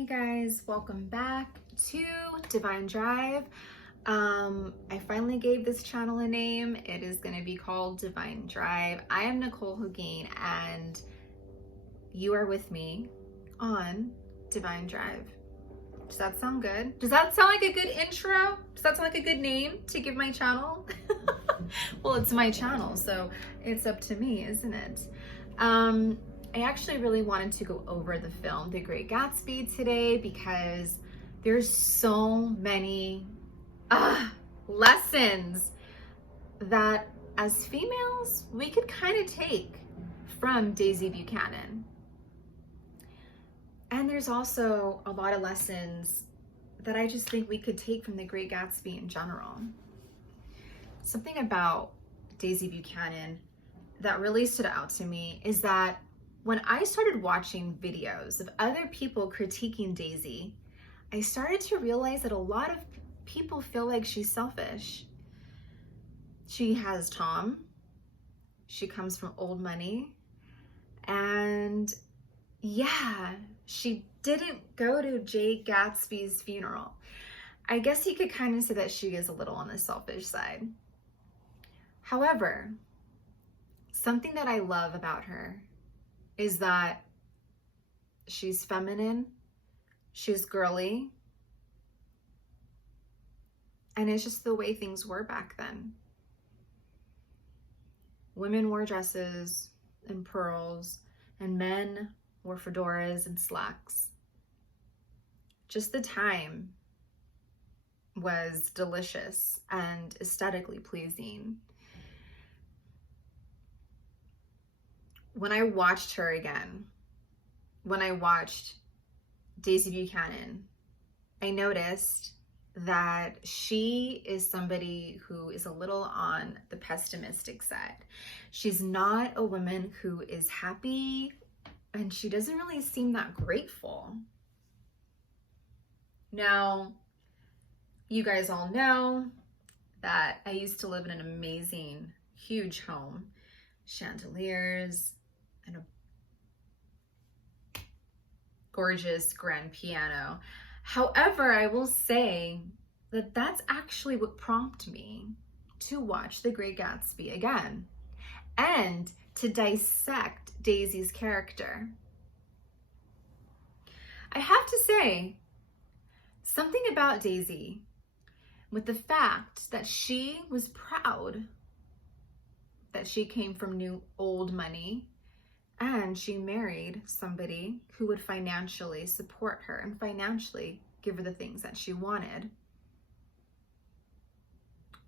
Hey guys, welcome back to Divine Drive. I finally gave this channel a name. It is going to be called Divine Drive. I am Nicole Hugin and you are with me on Divine Drive. Does that sound good? Does that sound like a good intro? Does that sound like a good name to give my channel? Well, it's my channel, so it's up to me, isn't it? I actually really wanted to go over the film, The Great Gatsby, today because there's so many lessons that as females, we could kind of take from Daisy Buchanan. And there's also a lot of lessons that I just think we could take from The Great Gatsby in general. Something about Daisy Buchanan that really stood out to me is that when I started watching videos of other people critiquing Daisy, I started to realize that a lot of people feel like she's selfish. She has Tom, she comes from old money, and yeah, she didn't go to Great Gatsby's funeral. I guess you could kind of say that she is a little on the selfish side. However, something that I love about her is that she's feminine, she's girly, and it's just the way things were back then. Women wore dresses and pearls, and men wore fedoras and slacks. Just the time was delicious and aesthetically pleasing. When I watched her again, when I watched Daisy Buchanan, I noticed that she is somebody who is a little on the pessimistic side. She's not a woman who is happy, and she doesn't really seem that grateful. Now, you guys all know that I used to live in an amazing, huge home, chandeliers, and a gorgeous grand piano. However, I will say that that's actually what prompted me to watch The Great Gatsby again and to dissect Daisy's character. I have to say, something about Daisy, with the fact that she was proud that she came from old money, and she married somebody who would financially support her and financially give her the things that she wanted.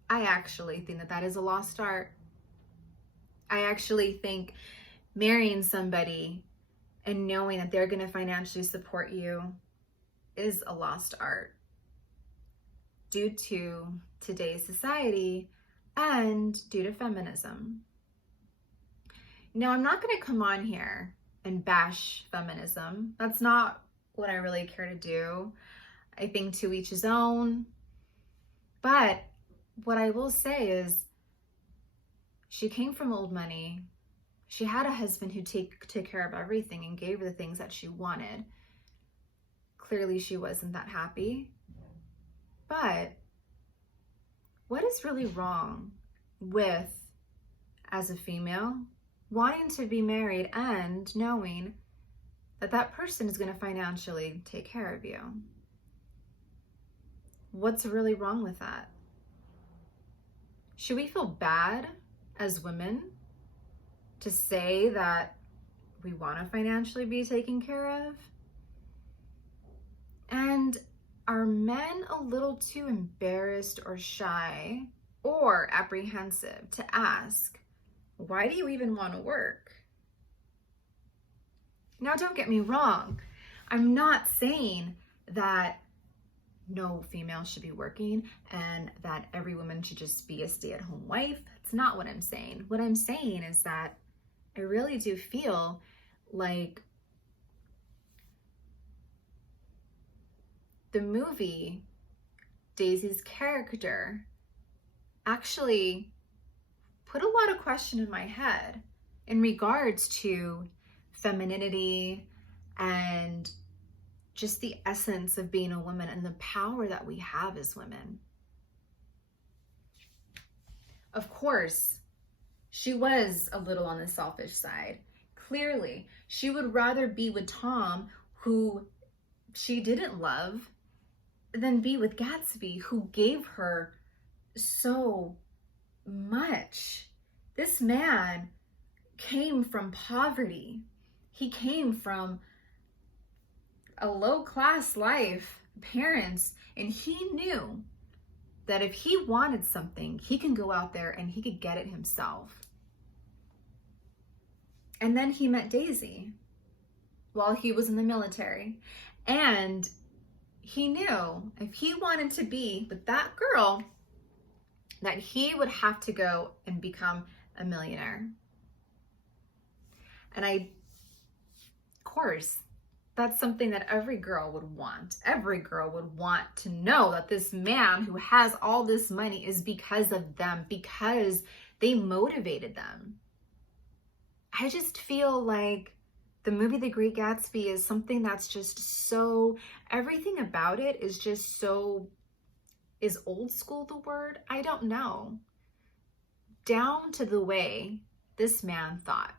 I actually think that that is a lost art. I actually think marrying somebody and knowing that they're going to financially support you is a lost art due to today's society and due to feminism. Now, I'm not going to come on here and bash feminism. That's not what I really care to do. I think to each his own. But what I will say is she came from old money. She had a husband who took care of everything and gave her the things that she wanted. Clearly, she wasn't that happy. But what is really wrong with, as a female, wanting to be married and knowing that that person is going to financially take care of you? What's really wrong with that? Should we feel bad as women to say that we want to financially be taken care of? And are men a little too embarrassed or shy or apprehensive to ask, why do you even want to work? Now, don't get me wrong. I'm not saying that no female should be working and that every woman should just be a stay-at-home wife. That's not what I'm saying. What I'm saying is that I really do feel like the movie, Daisy's character, actually put a lot of question in my head in regards to femininity and just the essence of being a woman and the power that we have as women. Of course, she was a little on the selfish side. Clearly, she would rather be with Tom, who she didn't love, than be with Gatsby, who gave her so much. This man came from poverty. He came from a low-class life, parents, and he knew that if he wanted something, he can go out there and he could get it himself. And then he met Daisy while he was in the military. And he knew if he wanted to be with that girl, that he would have to go and become a millionaire. And of course, that's something that every girl would want. Every girl would want to know that this man who has all this money is because of them, because they motivated them. I just feel like the movie The Great Gatsby is something that's just so, everything about it is just so, is old school the word? I don't know. Down to the way this man thought.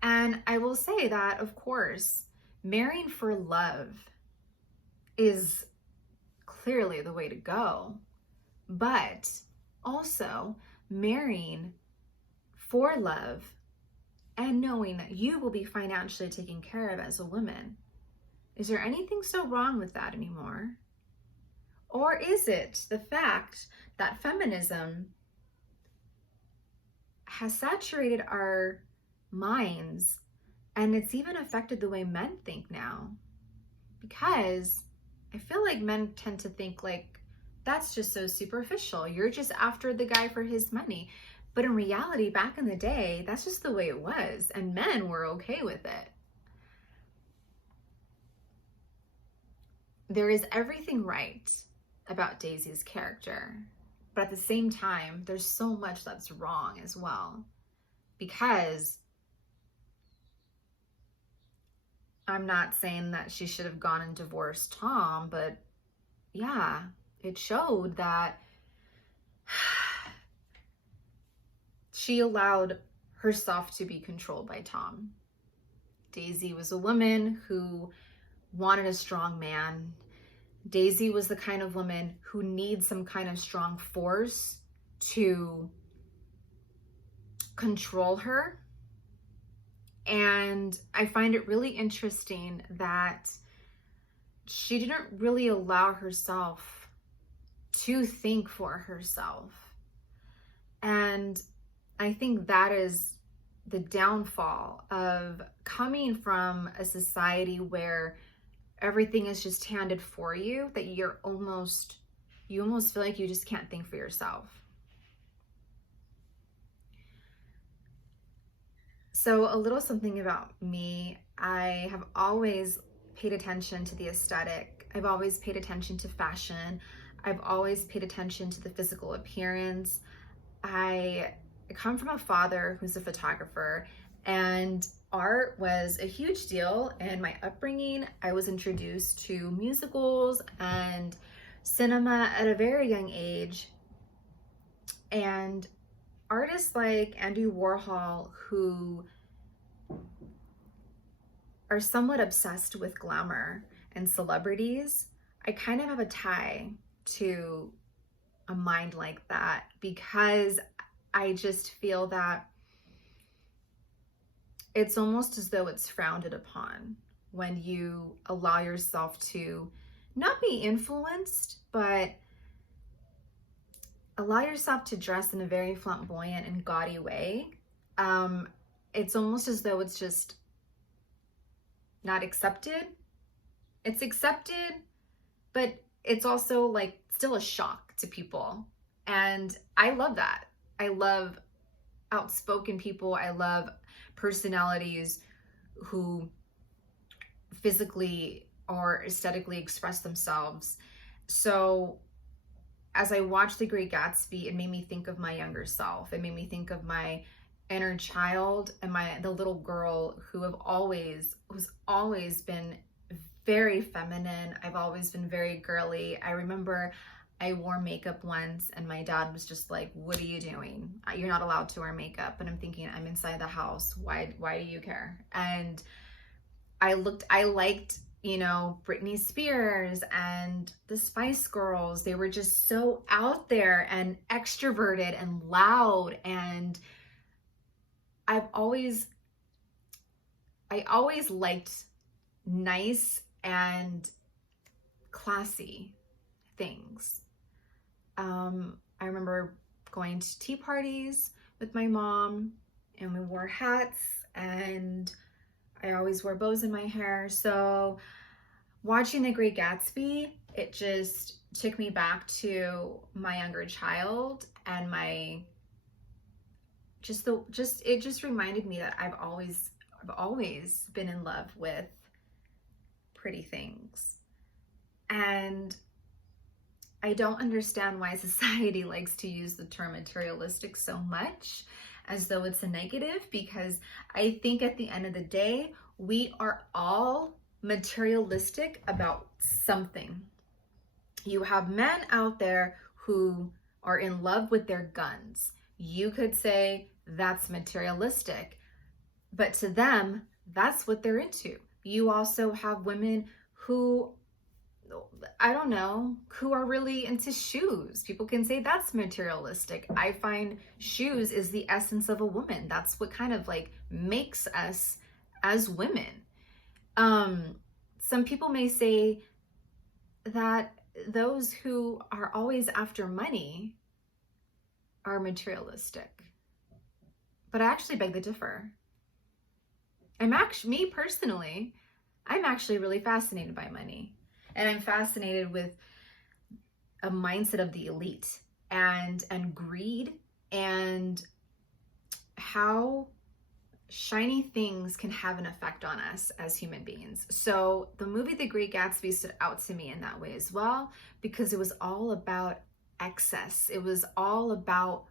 And I will say that, of course, marrying for love is clearly the way to go. But also marrying for love and knowing that you will be financially taken care of as a woman. Is there anything so wrong with that anymore? Or is it the fact that feminism has saturated our minds and it's even affected the way men think now? Because I feel like men tend to think like, that's just so superficial. You're just after the guy for his money. But in reality, back in the day, that's just the way it was. And men were okay with it. There is everything right about Daisy's character. But at the same time, there's so much that's wrong as well. Because I'm not saying that she should have gone and divorced Tom, but yeah, it showed that she allowed herself to be controlled by Tom. Daisy was a woman who wanted a strong man. Daisy was the kind of woman who needs some kind of strong force to control her. And I find it really interesting that she didn't really allow herself to think for herself. And I think that is the downfall of coming from a society where everything is just handed for you, that you almost feel like you just can't think for yourself. So a little something about me, I have always paid attention to the aesthetic. I've always paid attention to fashion. I've always paid attention to the physical appearance. I come from a father who's a photographer, and art was a huge deal in my upbringing. I was introduced to musicals and cinema at a very young age. And artists like Andy Warhol, who are somewhat obsessed with glamour and celebrities, I kind of have a tie to a mind like that, because I just feel that it's almost as though it's frowned upon when you allow yourself to not be influenced, but allow yourself to dress in a very flamboyant and gaudy way. It's almost as though it's just not accepted. It's accepted, but it's also like still a shock to people. And I love that. I love outspoken people. I love personalities who physically or aesthetically express themselves. So as I watched The Great Gatsby, it made me think of my younger self. It made me think of my inner child and the little girl who's always been very feminine. I've always been very girly. I remember I wore makeup once and my dad was just like, "What are you doing? You're not allowed to wear makeup." And I'm thinking, I'm inside the house. Why do you care? And I liked, Britney Spears and the Spice Girls. They were just so out there and extroverted and loud. And I always liked nice and classy things. I remember going to tea parties with my mom and we wore hats and I always wore bows in my hair. So watching The Great Gatsby, it just took me back to my younger child and it just reminded me that I've always been in love with pretty things. And I don't understand why society likes to use the term materialistic so much as though it's a negative, because I think at the end of the day, we are all materialistic about something. You have men out there who are in love with their guns. You could say that's materialistic, but to them, that's what they're into. You also have women who, I don't know, who are really into shoes. People can say that's materialistic. I find shoes is the essence of a woman. That's what kind of like makes us as women. Some people may say that those who are always after money are materialistic. But I actually beg to differ. Me personally, I'm actually really fascinated by money. And I'm fascinated with a mindset of the elite and greed and how shiny things can have an effect on us as human beings. So the movie The Great Gatsby stood out to me in that way as well, because it was all about excess. It was all about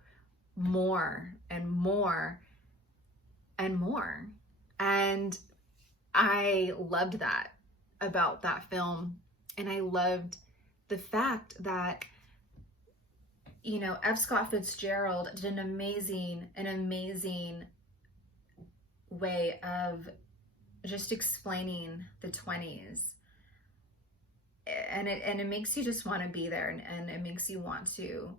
more and more and more. And I loved that about that film. And I loved the fact that, F. Scott Fitzgerald did an amazing way of just explaining the 20s. And it makes you just want to be there, and it makes you want to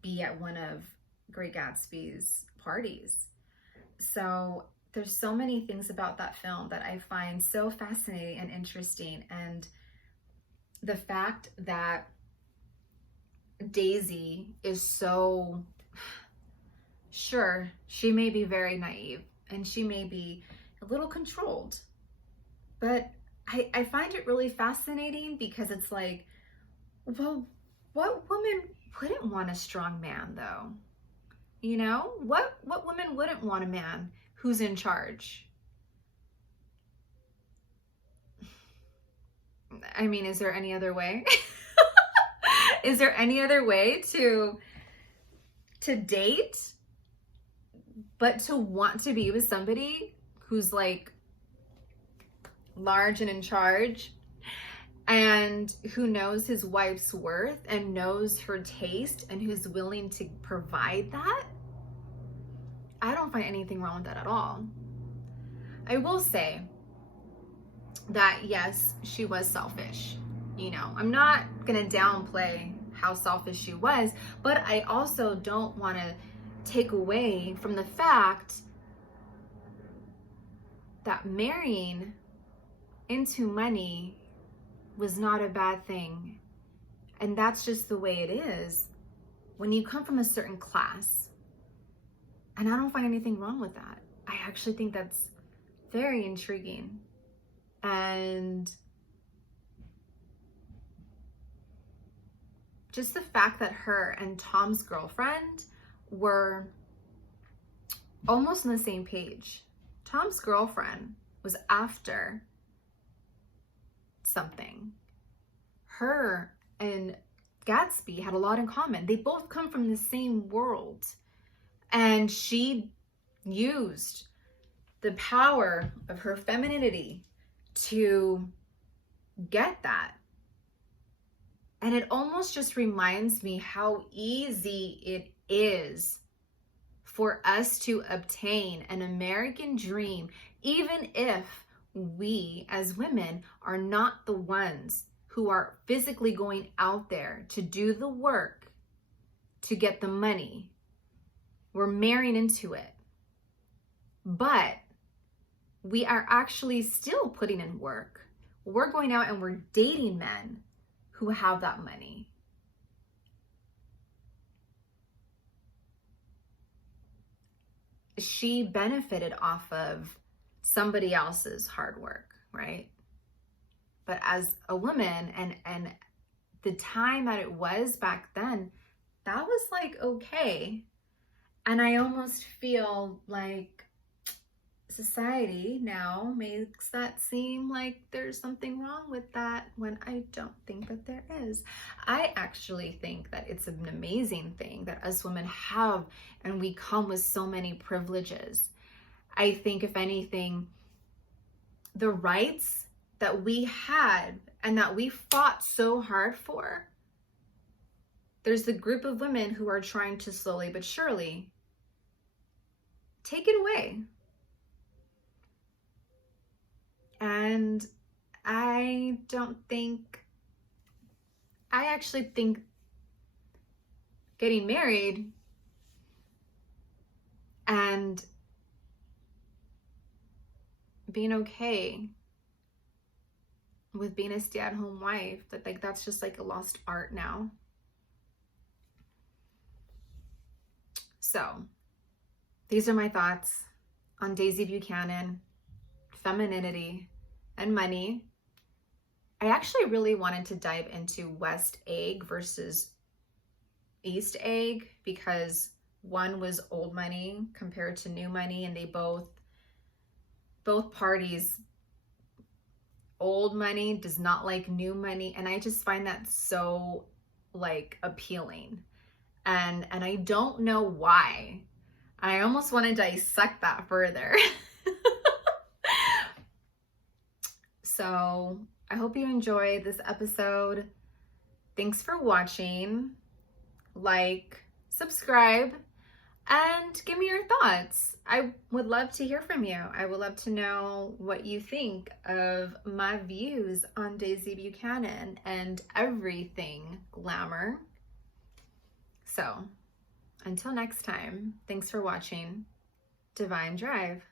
be at one of Great Gatsby's parties. So there's so many things about that film that I find so fascinating and interesting. And the fact that Daisy is so, sure, she may be very naive and she may be a little controlled, but I find it really fascinating, because it's like, well, what woman wouldn't want a strong man though? What woman wouldn't want a man who's in charge? I mean, is there any other way? Is there any other way to date, but to want to be with somebody who's like large and in charge, and who knows his wife's worth and knows her taste and who's willing to provide that? I don't find anything wrong with that at all. I will say that yes, she was selfish. I'm not gonna downplay how selfish she was, but I also don't want to take away from the fact that marrying into money was not a bad thing. And that's just the way it is when you come from a certain class. And I don't find anything wrong with that. I actually think that's very intriguing. And just the fact that her and Tom's girlfriend were almost on the same page. Tom's girlfriend was after something. Her and Gatsby had a lot in common. They both come from the same world. And she used the power of her femininity to get that. And it almost just reminds me how easy it is for us to obtain an American dream, even if we as women are not the ones who are physically going out there to do the work to get the money. We're married into it. But we are actually still putting in work. We're going out and we're dating men who have that money. She benefited off of somebody else's hard work, right? But as a woman, and the time that it was back then, that was like okay. And I almost feel like society now makes that seem like there's something wrong with that, when I don't think that there is. I actually think that it's an amazing thing that us women have, and we come with so many privileges. I think, if anything, the rights that we had and that we fought so hard for, there's a group of women who are trying to slowly but surely take it away. And I actually think getting married and being okay with being a stay-at-home wife, that like that's just like a lost art now. So these are my thoughts on Daisy Buchanan, femininity, and money. I actually really wanted to dive into West Egg versus East Egg, because one was old money compared to new money, and they both parties, old money does not like new money, and I just find that so like appealing, and I don't know why. I almost want to dissect that further. So I hope you enjoyed this episode. Thanks for watching. Like, subscribe, and give me your thoughts. I would love to hear from you. I would love to know what you think of my views on Daisy Buchanan and everything glamour. So until next time, thanks for watching Divine Drive.